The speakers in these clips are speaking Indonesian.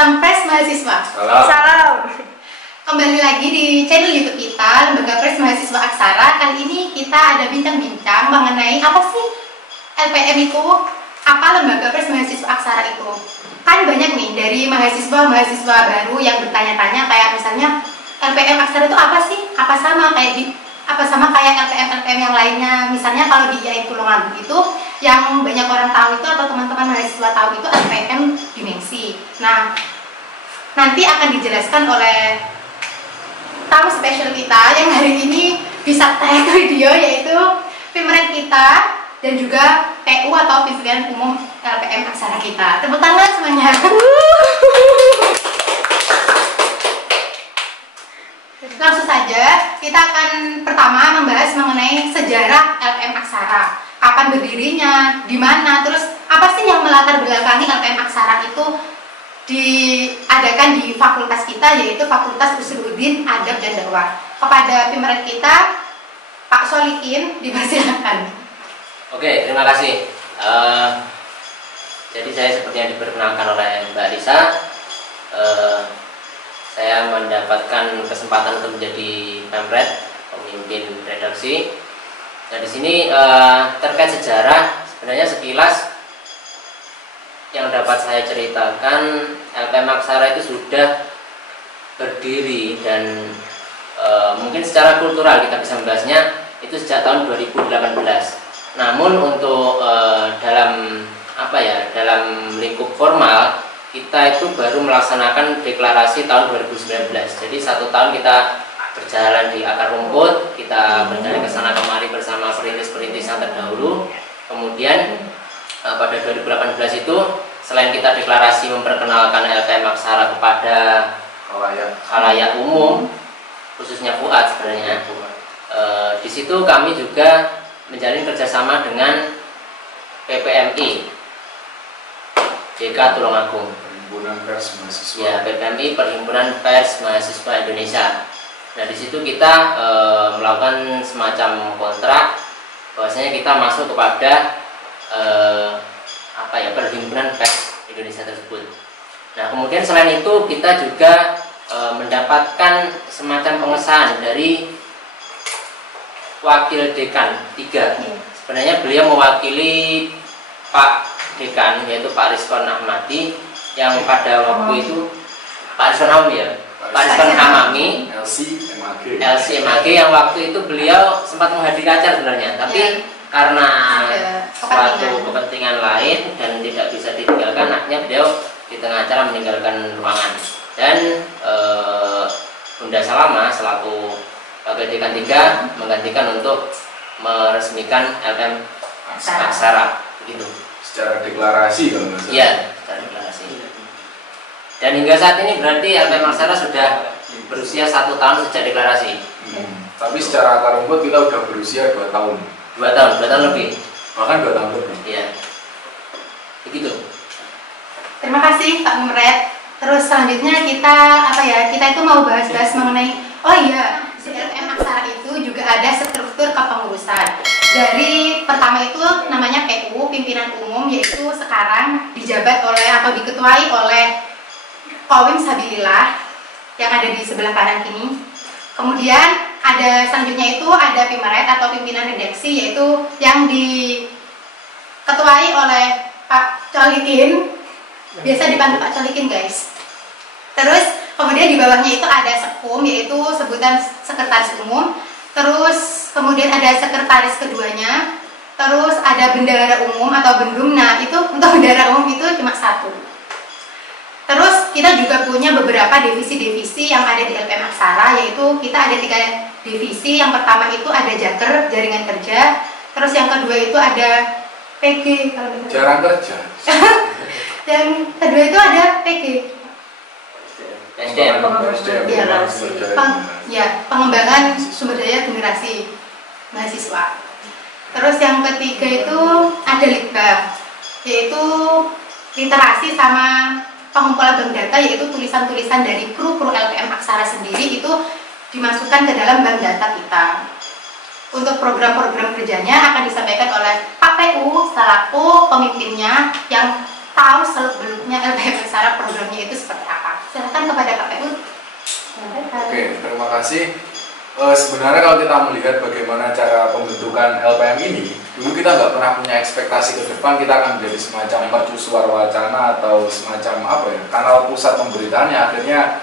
Salam Pres Mahasiswa. Salam. Kembali lagi di channel YouTube kita, Lembaga Pres Mahasiswa Aksara. Kali ini kita ada bincang-bincang mengenai apa sih LPM itu, apa Lembaga Pres Mahasiswa Aksara itu. Kan banyak nih dari mahasiswa-mahasiswa baru yang bertanya-tanya kayak misalnya LPM Aksara itu apa sih? Apa sama kayak LPM yang lainnya? Misalnya kalau di IAIN Tulungagung itu yang banyak orang tahu itu atau teman-teman mahasiswa tahu itu LPM Dimensi. Nah, nanti akan dijelaskan oleh tamu spesial kita yang hari ini bisa tag video, yaitu pimret kita dan juga PU atau pimpinan umum LPM Aksara kita. Tepuk tangan semuanya. Langsung saja, kita akan pertama membahas mengenai sejarah LPM Aksara. Kapan berdirinya, di mana, terus apa sih yang melatar belakangi LPM Aksara itu diadakan di fakultas kita, yaitu Fakultas Usuluddin Adab dan Dakwah. Kepada pimret kita, Pak Solikin, dipersilakan. Oke, terima kasih. Jadi saya seperti yang diperkenalkan oleh Mbak Risa, saya mendapatkan kesempatan untuk menjadi pemret, pemimpin redaksi. Nah, di sini terkait sejarah, sebenarnya sekilas yang dapat saya ceritakan, LPM Aksara itu sudah berdiri dan mungkin secara kultural kita bisa membahasnya itu sejak tahun 2018. Namun untuk dalam lingkup formal kita itu baru melaksanakan deklarasi tahun 2019. Jadi 1 tahun kita berjalan di akar rumput, kita berjalan ke sana kemari bersama perintis-perintis yang terdahulu. Kemudian pada 2018 itu selain kita deklarasi memperkenalkan LPM Aksara kepada khalayak umum, khususnya Fuad sebenarnya, di situ kami juga menjalin kerjasama dengan PPMI DK Tulungagung, Perhimpunan Pers Mahasiswa. Ya, PPMI Perhimpunan Pers Mahasiswa Indonesia. Nah, di situ kita melakukan semacam kontrak bahwasanya kita masuk kepada Perhimpunan Pers Indonesia tersebut. Nah, kemudian selain itu kita juga mendapatkan semacam pengesahan dari Wakil Dekan 3. Sebenarnya beliau mewakili Pak Dekan, yaitu Pak Rizwan Ahmadi, yang pada waktu itu Pak Rizwan Hamami, LC-MAG, yang waktu itu beliau sempat menghadiri acara sebenarnya, tapi karena suatu kepentingan lain dan tidak bisa ditinggalkan, akhirnya beliau di tengah acara meninggalkan ruangan. Dan Bunda Salama selaku Wakil Dekan 3 menggantikan untuk meresmikan LPM Aksara, begitu. Secara deklarasi kalau nggak salah. Iya, secara deklarasi. Dan hingga saat ini berarti LPM Aksara sudah berusia 1 tahun sejak deklarasi. Tapi secara akar rumput kita udah berusia 2 tahun. 2 tahun lebih. Bahkan 2 tahun lebih. Iya. Begitu. Terima kasih Pak Pimret. Terus selanjutnya kita itu mau bahas-bahas mengenai di LPM Aksara itu juga ada struktur kepengurusan. Dari pertama itu namanya PU, pimpinan umum, yaitu sekarang dijabat oleh atau diketuai oleh Qawim Sabilillah yang ada di sebelah kanan ini. Kemudian ada selanjutnya itu ada pimret atau pimpinan redaksi, yaitu yang diketuai oleh Pak Solikin. Biasa dipanggil Pak Solikin, guys. Terus kemudian di bawahnya itu ada sekum, yaitu sebutan sekretaris umum. Terus kemudian ada sekretaris keduanya. Terus ada bendahara umum atau bendum. Nah, itu untuk bendahara umum itu cuma 1. Terus kita juga punya beberapa divisi-divisi yang ada di LPM Aksara, yaitu kita ada 3 divisi. Yang pertama itu ada Jaker, jaringan kerja. Terus yang kedua itu ada PG, jarang kerja. Yang kedua itu ada PG, SDM. pengembangan sumber daya generasi mahasiswa. Terus yang ketiga itu ada Litba, yaitu literasi sama pengumpulan bank data, yaitu tulisan-tulisan dari kru LPM Aksara sendiri itu dimasukkan ke dalam bank data kita. Untuk program-program kerjanya akan disampaikan oleh Pak PU selaku pemimpinnya, yang tahu seluk-beluknya LPM Aksara programnya itu seperti apa. Silakan kepada KPU. Oke, terima kasih. Sebenarnya kalau kita melihat bagaimana cara pembentukan LPM ini, dulu kita nggak pernah punya ekspektasi ke depan kita akan menjadi semacam mercusuar wacana atau semacam apa ya, kanal pusat pemberitaannya akhirnya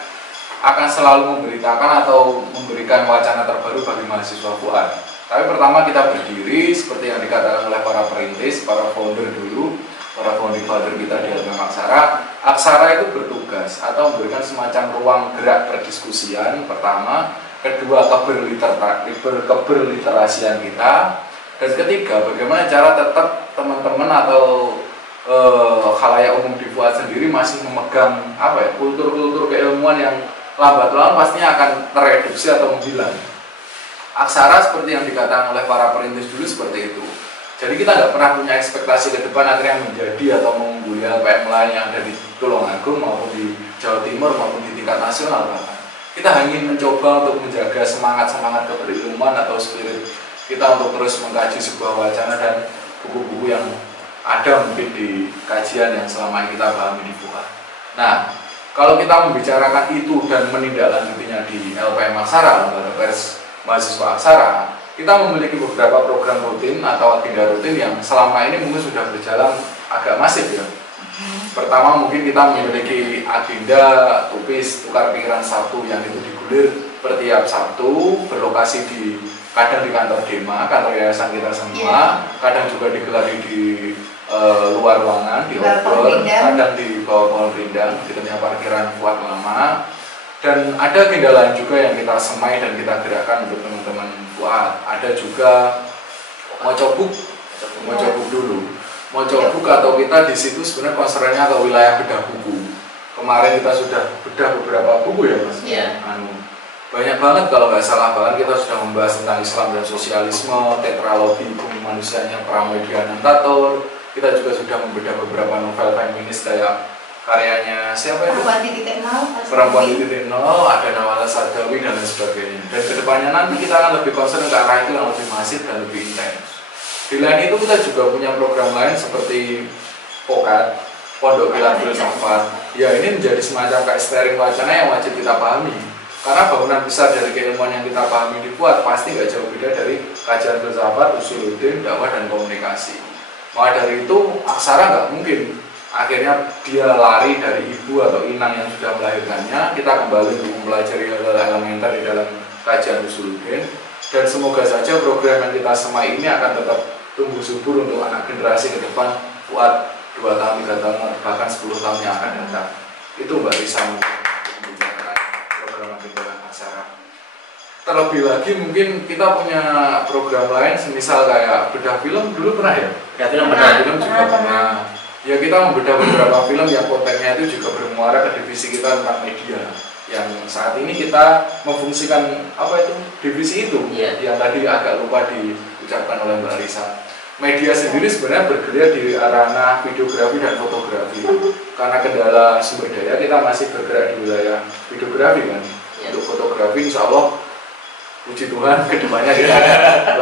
akan selalu memberitakan atau memberikan wacana terbaru bagi mahasiswa FUAD. Tapi pertama kita berdiri seperti yang dikatakan oleh para perintis, para founder dulu, para founding father kita di LPM Aksara. Aksara itu bertugas atau memberikan semacam ruang gerak perdiskusian pertama, kedua keberliterasian kita, dan ketiga bagaimana cara tetap teman-teman atau khalayak umum di FUAD sendiri masih memegang apa ya, kultur-kultur keilmuan yang lambat laun pastinya akan tereduksi atau menghilang. Aksara seperti yang dikatakan oleh para perintis dulu seperti itu. Jadi kita nggak pernah punya ekspektasi ke depan akhirnya menjadi atau mengungguli LPM lain yang ada di Tulungagung maupun di Jawa Timur maupun di tingkat nasional bahkan. Kita hanya ingin mencoba untuk menjaga semangat-semangat keberilmuan atau spirit kita untuk terus mengkaji sebuah wacana dan buku-buku yang ada mungkin di kajian yang selama ini kita pahami di FUAD. Nah, kalau kita membicarakan itu dan menindaklanjutinya di LPM Aksara, Lembaga Pers Mahasiswa Aksara, kita memiliki beberapa program rutin atau agenda rutin yang selama ini mungkin sudah berjalan agak masif ya. Pertama mungkin kita memiliki agenda tupis tukar pikiran Sabtu yang itu digulir per tiap Sabtu, berlokasi di kadang di kantor Dema, kantor yayasan kita semua, kadang juga digelar di luar ruangan, di outdoor, kadang di bawah pohon rindang, di tengah parkiran FUAD lama. Dan ada agenda lain juga yang kita semai dan kita gerakkan untuk teman-teman FUAD. Ada juga mocobuk dulu. Mocobuk atau kita di situ sebenarnya concernnya ke wilayah bedah buku. Kemarin kita sudah bedah beberapa buku ya Mas. Iya. Banyak banget kalau nggak salah, bahkan kita sudah membahas tentang Islam dan sosialisme, tetralogi bumi manusianya Pramedia Nantatur. Kita juga sudah membedah beberapa novel feminis kayak karyanya siapa itu? Perempuan di titik nol, ada Nawala Sadawi dan lain sebagainya. Dan kedepannya nanti kita akan lebih concern ke arah itu yang lebih masif dan lebih intens. Di lain itu kita juga punya program lain seperti POKAT, Pondok Kilat Filsafat. Ya ini menjadi semacam kayak steering wacana yang wajib kita pahami. Karena bangunan besar dari keilmuan yang kita pahami di FUAD pasti nggak jauh beda dari kajian filsafat, usuluddin, dakwah dan komunikasi. Maka dari itu Aksara nggak mungkin akhirnya dia lari dari ibu atau inang yang sudah melahirkannya. Kita kembali untuk mempelajari hal-hal elementer di dalam kajian usuluddin. Dan semoga saja program yang kita semai ini akan tetap tumbuh subur untuk anak generasi ke depan FUAD 2 tahun, 3 tahun, bahkan 10 tahun yang akan datang. Itu Mbak Risa membicarakan program agenda Aksara. Terlebih lagi mungkin kita punya program lain semisal kayak bedah film dulu pernah ya? Bedah film juga pernah. Ya kita membedah beberapa film yang kontennya itu juga bermuara ke divisi kita tentang media. Yang saat ini kita memfungsikan apa itu divisi itu yang tadi agak lupa diucapkan oleh Mbak Risa. Media sendiri sebenarnya bergerak di ranah videografi dan fotografi. Karena kendala sumber daya kita masih bergerak di wilayah videografi kan. Untuk fotografi insya Allah puji Tuhan kedepannya kita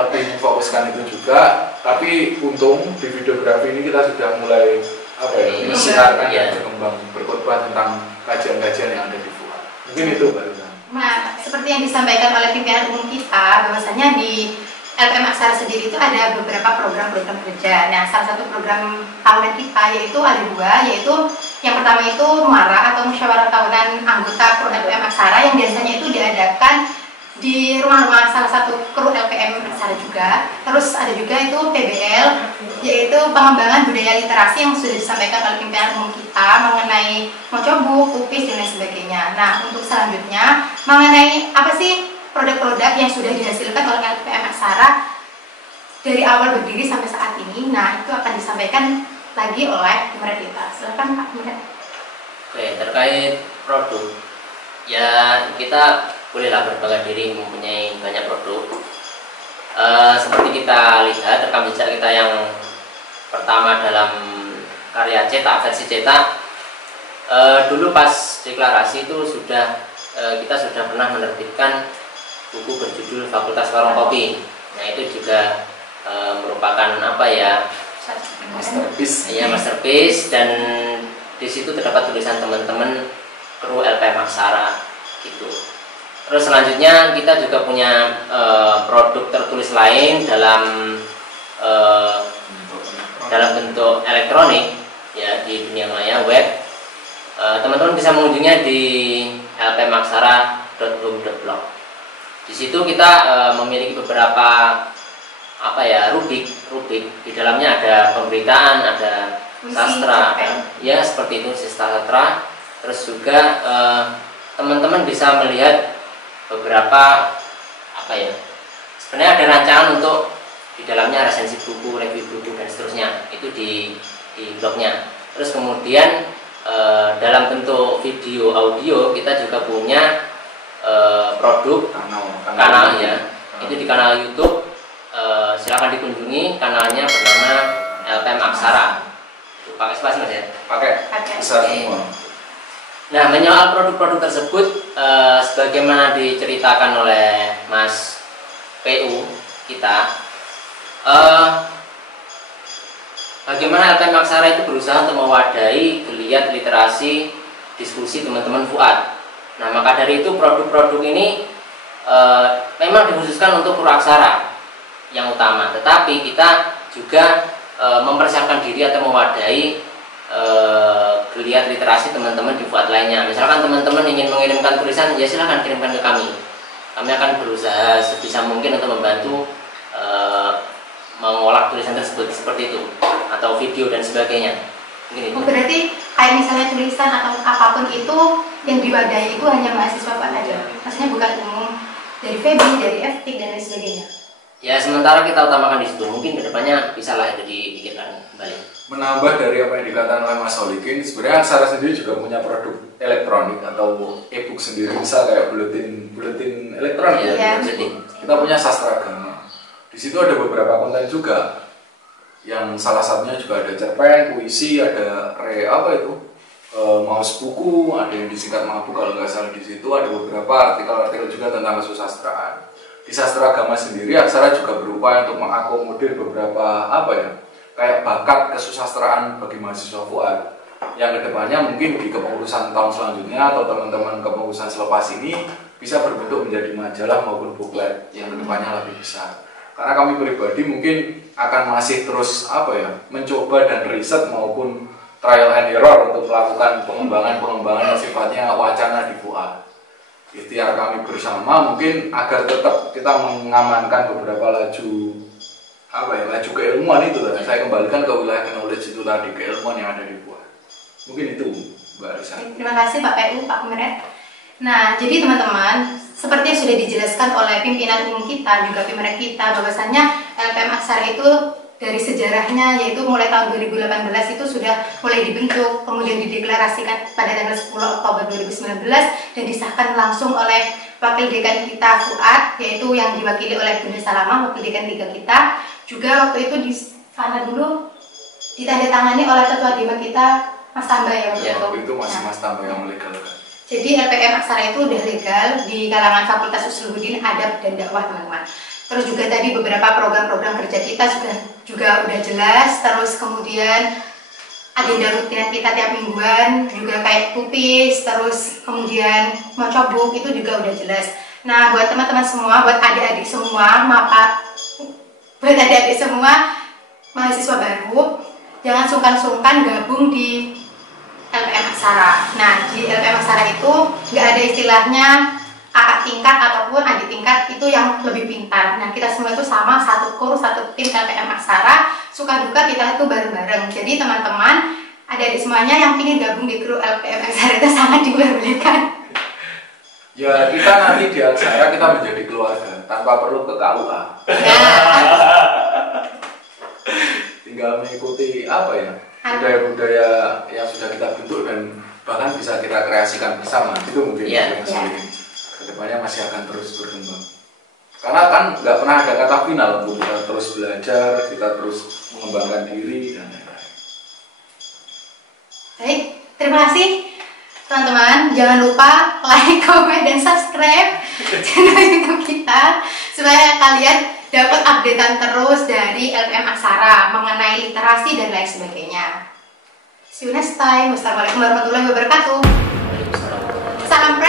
lebih fokuskan itu juga. Tapi untung di videografi ini kita sudah mulai menyiarkan dan berkembang berkhotbah tentang kajian-kajian yang ada di FUAD. Mungkin itu Mbak Risa. Nah, seperti yang disampaikan oleh pimpinan umum kita, bahwasanya di LPM Aksara sendiri itu ada beberapa program-program kerja. Nah, salah satu program tahunan kita yaitu ada 2, yaitu yang pertama itu MUARA atau Musyawarah Tahunan Anggota Kru LPM Aksara yang biasanya itu diadakan di rumah-rumah salah satu kru LPM Aksara juga. Terus ada juga itu PBL, yaitu pengembangan budaya literasi yang sudah disampaikan oleh pimpinan umum kita mengenai mocobuk, tupis dan lain sebagainya. Nah, untuk selanjutnya mengenai apa sih produk-produk yang sudah dihasilkan oleh LPM Aksara dari awal berdiri sampai saat ini. Nah, itu akan disampaikan lagi oleh Meret kita. Silakan Pak Meret. Oke, terkait produk, ya kita bolehlah berbangga diri mempunyai banyak produk. Seperti kita lihat rekam jejak kita yang pertama dalam karya cetak, versi cetak, dulu pas deklarasi itu kita sudah pernah menerbitkan buku berjudul Fakultas Warung Kopi. Nah itu juga merupakan Masterpiece. Iya, masterpiece, dan di situ terdapat tulisan teman-teman kru LPM Aksara gitu. Terus selanjutnya kita juga punya produk tertulis lain dalam bentuk elektronik ya, di dunia maya web. Teman-teman bisa mengunjunginya di lpmaksara.home.blog. Di situ kita memiliki beberapa rubrik. Di dalamnya ada pemberitaan, ada sastra, ya seperti itu, sastra. Terus juga teman-teman bisa melihat beberapa sebenarnya ada rancangan untuk di dalamnya resensi buku, review buku dan seterusnya, itu di blognya. Terus kemudian dalam bentuk video audio kita juga punya produk kanalnya, itu di kanal YouTube. Silakan dikunjungi, kanalnya bernama LPM Aksara. Pakai spasi Mas ya? Pakai, bisa semua. Nah, menyoal produk-produk tersebut, sebagaimana diceritakan oleh Mas PU kita, bagaimana LPM Aksara itu berusaha untuk mewadahi geliat literasi diskusi teman-teman Fuad. Nah, maka dari itu produk-produk ini memang dikhususkan untuk puraksara yang utama, tetapi kita juga mempersiapkan diri atau mewadahi geliat literasi teman-teman di Fuad lainnya. Misalkan teman-teman ingin mengirimkan tulisan, ya silahkan kirimkan ke kami. Kami akan berusaha sebisa mungkin untuk membantu mengolah tulisan tersebut seperti itu, atau video dan sebagainya. Berarti kayak misalnya tulisan atau apapun itu yang diwadahi itu hanya mahasiswa Fuad aja, maksudnya bukan umum, dari FEB, dari FTIK dan lain sebagainya. Ya, sementara kita utamakan di situ. Mungkin kedepannya bisa lah dipikirkan kembali. Menambah dari apa yang dikatakan oleh Mas Solikin, sebenarnya Aksara sendiri juga punya produk elektronik atau e-book sendiri, misal kayak buletin elektronik. Ya, kita punya Sastra Agama. Di situ ada beberapa konten juga, yang salah satunya juga ada cerpen, puisi, ada maus buku, ada yang disingkat Mabu kalau nggak salah. Di situ ada beberapa artikel-artikel juga tentang kesusastraan. Di Sastra Agama sendiri, Aksara juga berupaya untuk mengakomodir beberapa kayak bakat kesusastraan bagi mahasiswa Fuad, yang kedepannya mungkin di kepengurusan tahun selanjutnya atau teman-teman kepengurusan selepas ini bisa berbentuk menjadi majalah maupun buklet yang kedepannya lebih besar. Karena kami pribadi mungkin akan masih terus mencoba dan riset maupun trial and error untuk melakukan pengembangan yang sifatnya wacana di Fuad. Ikhtiar kami bersama mungkin agar tetap kita mengamankan beberapa laju keilmuan itu. Saya kembalikan ke wilayah knowledge itu tadi, keilmuan yang ada di Fuad. Mungkin itu Mbak Risa. Terima kasih Pak PU, Pak Komret. Nah, jadi teman-teman, seperti yang sudah dijelaskan oleh pimpinan umum kita, juga pimpinan kita, bahwasannya LPM Aksara itu dari sejarahnya, yaitu mulai tahun 2018 itu sudah mulai dibentuk, kemudian dideklarasikan pada tanggal 10 Oktober 2019 dan disahkan langsung oleh wakil dekan kita Fuad, yaitu yang diwakili oleh Bunda Salamah, wakil dekan 3 kita. Juga waktu itu di sana dulu ditandatangani oleh ketua Dewan kita Mas Tamba ya waktu itu masih Mas Tamba yang melegalkan. Jadi LPM Aksara itu udah legal di kalangan Fakultas Usuluddin Adab dan Dakwah, teman-teman. Terus juga tadi beberapa program-program kerja kita juga udah jelas. Terus kemudian agenda rutin kita tiap mingguan juga kayak kupis, terus kemudian mocobuk itu juga udah jelas. Nah, buat teman-teman semua, buat adik-adik semua, mahasiswa baru, jangan sungkan-sungkan gabung di LPM Aksara. Nah, di LPM Aksara itu nggak ada istilahnya kakak tingkat ataupun adik tingkat itu yang lebih pintar. Nah, kita semua itu sama, satu kurs, satu tim LPM Aksara. Suka duka kita itu bareng-bareng. Jadi teman-teman, adik-adik semuanya yang ingin gabung di kru LPM Aksara itu sangat diperbolehkan. Ya, kita nanti di Aksara kita menjadi keluarga tanpa perlu ke KUA. Tinggal mengikuti budaya-budaya yang sudah kita bentuk dan bahkan bisa kita kreasikan bersama. Itu mungkin kedepannya masih akan terus berkembang. Karena kan nggak pernah ada kata final untuk kita terus belajar, kita terus mengembangkan diri dan lain-lain. Baik, terima kasih teman-teman. Jangan lupa like, comment, dan subscribe channel YouTube kita supaya kalian dapat updatean terus dari LPM Aksara mengenai literasi dan lain sebagainya. See you next time. Wassalamualaikum warahmatullahi wabarakatuh. Salam